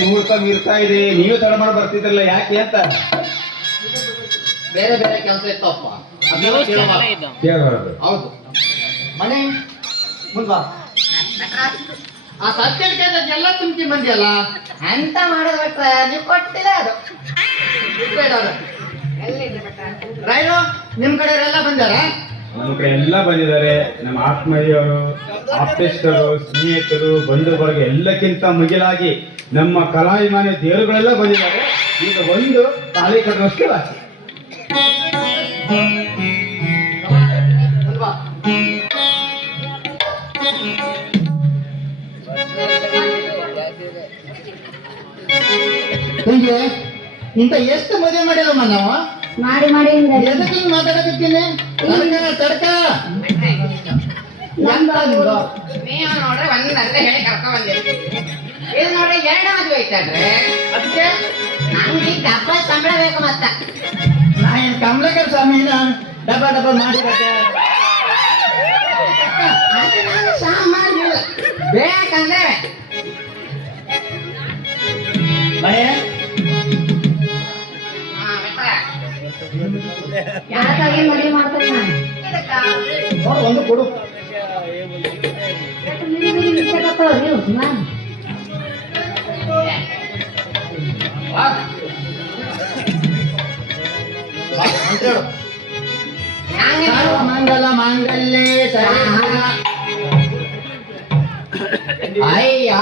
ಮುಹೂರ್ತ ಮೀರ್ತಾ ಇದೆ, ನೀವು ತಡ ಮಾಡಿ ಬರ್ತಿದ್ರಲ್ಲ ಯಾಕೆ ಅಂತ. ಬೇರೆ ಬೇರೆ ಕೆಲಸ ಇತ್ತಪ್ಪ, ಹೌದು. ಮನೆ ಮುಂದ್ವಾ ಆ ಸತ್ಯಕ್ಕೆ ಎಲ್ಲ ತುಂಬಿ ಬಂದಿಯಲ್ಲ ಅಂತ ಮಾಡೋದು ಬಿಟ್ರೆ ನೀವು ಕೊಟ್ಟಿಲ್ಲ ಅದು ರೈಲು. ನಿಮ್ ಕಡೆ ಎಲ್ಲ ಬಂದಾರ? ನಮ್ಮ ಕಡೆ ಎಲ್ಲ ಬಂದಿದ್ದಾರೆ. ನಮ್ಮ ಆತ್ಮೀಯರು, ಆಪ್ತೇಷ್ಟರು, ಸ್ನೇಹಿತರು, ಬಂಧು ವರ್ಗ ಎಲ್ಲಕ್ಕಿಂತ ಮಿಗಿಲಾಗಿ ನಮ್ಮ ಕಲಾಭಿಮಾನಿ ದೇವರುಗಳೆಲ್ಲ ಬಂದಿದ್ದಾರೆ. ಈಗ ಒಂದು ತಾಳಿ ಕಟ್ಟುವಷ್ಟೇ ಬಾಕಿ. ಹೀಗೆ ಇಂತ ಎಷ್ಟು ಮದುವೆ ಮಾಡಿಲ್ಲಮ್ಮ ನಾವು. ಮಾಡಿ ಎದಕ್ಕೆ ಹಿಂಗ್ ಮಾತಾಡಕತ್ತೀನಿ? ತಡ್ಕ ನೀವು ನೋಡ್ರಿ ಒಂದಲ್ಲೇ ಹೇಳಿ ಕರ್ಕೊಂಡ್ ಬಂದಿರಿ. ಇದು ನೋಡ್ರಿ 2 ಮದುವೆ ಐತಲ್ರಿ, ಅದಕ್ಕೆ ನಮ್ಗೆ ಡಬ್ಬಲ್ ಸಂಬಳ ಬೇಕು. ಮತ್ತ ನಾ ಏನ್ ಕಮಲಕರ್ ಸ್ವಾಮಿನ ಡಬ್ಬ ಮಾಡಿ ಸಾಮಾನ್ಯ ಬೇಕಂದ್ರೆ ಭಯ ಯಾಕಾಗಿ ಮದುವೆ ಮಾಡ್ತಾರೆ ನಾನು ಒಂದು ಕೊಡು. ಮಂಗಲ ಮಾಂಗಲ್ಯೇ ಅಯ್ಯ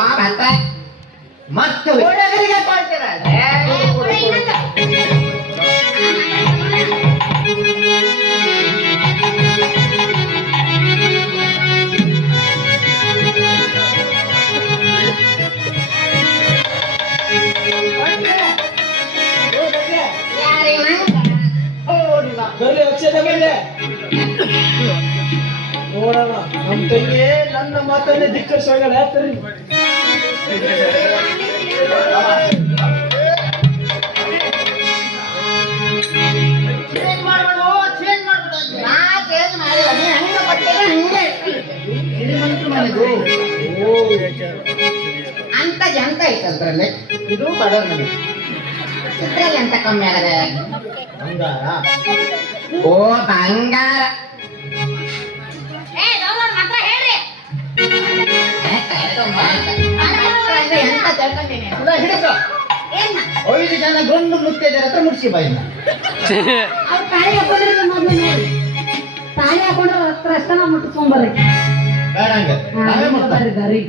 ಮತ್ತೆ ಹುಡುಗರಿಗೆ ಕೊಡ್ತೀರ. ನೋಡೋಣ ನಮ್ ತಂಗಿ ನನ್ನ ಮಾತನ್ನೇ ಧಿಕ್ಕರಿಸೋಗಳ ಅಂತ ಎಂತ ಐತಲ್ರಲ್ಲಿ ಇದು ಬಡವ್ರ ಮನೆ. ಇದ್ರಲ್ಲಿ ಎಂತ ಕಮ್ಮಿ ಆಗದೆ? ಬಂಗಾರ. ಓ ಬಂಗಾರ. ಎಂತ 5 ಜನ ಗಂಡು ಮುತ್ತೈದರ ಹತ್ರ ಮುಡ್ಸಿ ಬಾಯಿನ. ಅವ್ರು ತಾಳಿ ಹಾಕೊಂಡ್ರೆ ಮೊದಲು ತಾಳಿ ಹಾಕೊಂಡ್ರೆ ಹತ್ರ ಅಷ್ಟನ ಮುಟ್ಟಿಸ್ಕೊಂಬರ್ರಿ. ಬೇಡ ಹಂಗೆ ನಾವೇ ಮಾಡ್ತಾರೆ.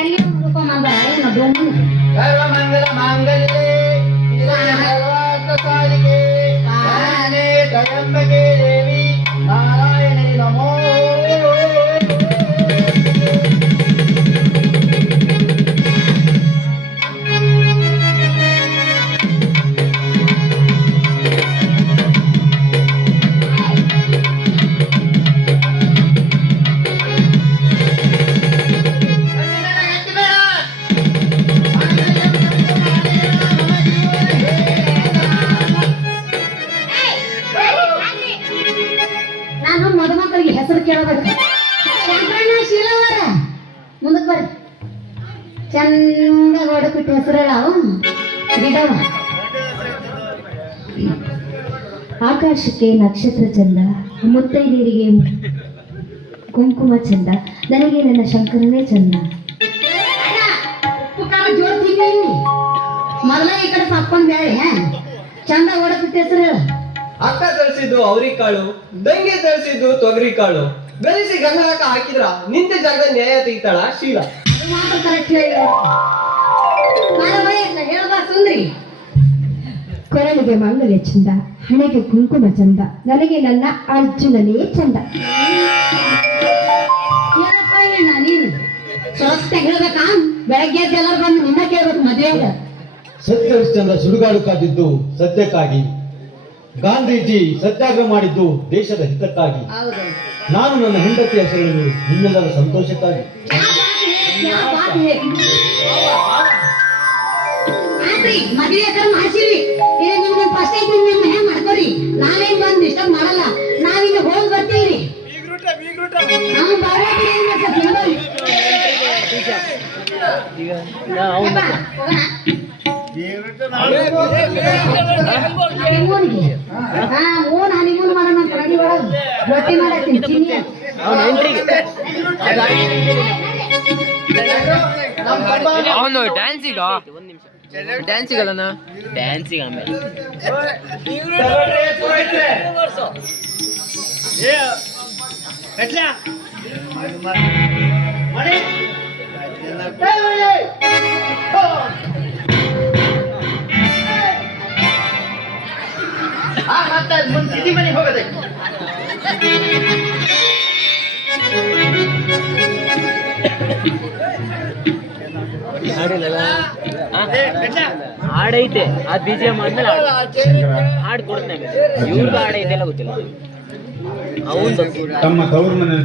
ಎಲ್ಲಿ ಹುಡ್ಕೊಂಬಂದ ಏನು ಡೊಮ್ಮು ಸರ್ವಮಂಗಲ ಮಾಂಗಲ್ಯೇ ಸಾಲಿಗೆ ನಾನೇ ತ್ರಯಂಬಕೆ ದೇವಿ ನಾರಾಯಣೇ ನಮೋ. ನಾನು ಮದುಮಕ್ಕಳಿಗೆ ಹೆಸರು ಕೇಳಬೇಕು. ಶಂಕರಣ್ಣ ಶೀಲವರ ಮುಂದಕ್ಕೆ ಬರ್ರಿ. ಚಂದ ಹೊಡಪಿಟ್ಟು ಹೆಸರು ಹೇಳವು ಗಿಡವ. ಆಕಾಶಕ್ಕೆ ನಕ್ಷತ್ರ ಚಂದ, ಮುತ್ತೈದೆಯರಿಗೆ ಕುಂಕುಮ ಚಂದ, ನನಗೆ ನನ್ನ ಶಂಕರನೇ ಚಂದ. ಉಪ್ಪು ಖಾರ ಜೋರ್ ತಿನ್ನಿ. ಮೊದಲ ಈ ಕಡೆ ಸಪ್ಪನ್ ಬ್ಯಾಳೆ ಚಂದ ಹೊಡಪಿಟ್ಟು ಹೆಸರು ಹೇಳ. ಅಕ್ಕ ತರಿಸಿದ್ದು ಅವರಿಕಾಳು, ತಂಗಿ ತರಿಸಿದ್ದು ತೊಗರಿ ಕಾಳು, ಬೆರೆಸಿ ಗಂಗಾಕ ಹಾಕಿದ್ರ ನಿಂತ ಜಾಗದ ನ್ಯಾಯ ತೆಗಿತಾಳ ಶೀಲ. ಮಾತ್ರ ಕರೆಕ್ಟ್ ಹೇಳಬಾ ಸುಂದ್ರಿ. ಕೊರಳಿಗೆ ಮಂಗಲ್ಯ ಚಂದ, ಹಣೆಗೆ ಕುಂಕುಮ ಚಂದ, ನನಗೆ ನನ್ನ ಅರ್ಜುನನೇ ಚಂದ. ಏನಪ್ಪ ಹೇಳ ನೀನು ಸ್ವಸ್ಥ ಹೇಳ್ಬೇಕಾ? ಬೆಳಗ್ಗೆ ಎಲ್ಲರೂ ಬಂದು ನಿನ್ನ ಕೇಳ್ಬೇಕು ಮದುವೆಯಾಗ. ಸತ್ಯ ಚಂದ ಸುಡುಗಾಡು ಕಾದಿದ್ದು ಸತ್ಯಕ್ಕಾಗಿ, ಗಾಂಧೀಜಿ ಸತ್ಯಾಗ್ರಹ ಮಾಡಿದ್ದು ದೇಶದ ಹಿತಕ್ಕಾಗಿ. ಹೌದು. ನಾನು ನನ್ನ ಹೆಂಡತಿಯ ಹೆಸರಿಡುವುದು ನಿಮ್ಮೆಲ್ಲರ ಸಂತೋಷಕ್ಕಾಗಿ. ಆತ್ರಿ ಮದುವೆ ಮಾಡ್ಸಿರಿ. ಇದು ನಿಮ್ಗೆ ಫಸ್ಟ್ ಐತಿ, ನಿಮ್ಮ ಹೆಂಗ್ ಮಾಡ್ಕೋರಿ. ನಾವೇನ್ ಬಂದ್ ಡಿಸ್ಟರ್ಬ್ ಮಾಡಲ್ಲ. ನಾವಿಲ್ಲಿ ಹೋಗಿ ಬರ್ತೀವಿ. ನಾವು ಹನಿಮೂನ್ ಮಾಡೋಣ ಅಂತ ರೆಡಿ ಒಳಗೆ ರೊಟ್ಟಿ ಮಾಡತ್ತೀನಿ. ಅವನು ಡ್ಯಾನ್ಸಿಗಲ್ಲ ಡ್ಯಾನ್ಸಿಗೆ ಆಮೇಲೆ ಮತ್ತೆ ಮುಂದೆ ಸಿಟಿ ಮನೆಗೆ ಹೋಗೋದೆ. ಹಾಡೈತೆ ಆ BGM ಆದ್ಮೇಲೆ ಹಾಡು ಕೊಡ್ತೇನೆ. ಇವ್ರದ್ದು ಹಾಡೈತೆ ಎಲ್ಲ ಗೊತ್ತಿಲ್ಲ. ಅವನು ತಮ್ಮ ತವರು ಮನೆ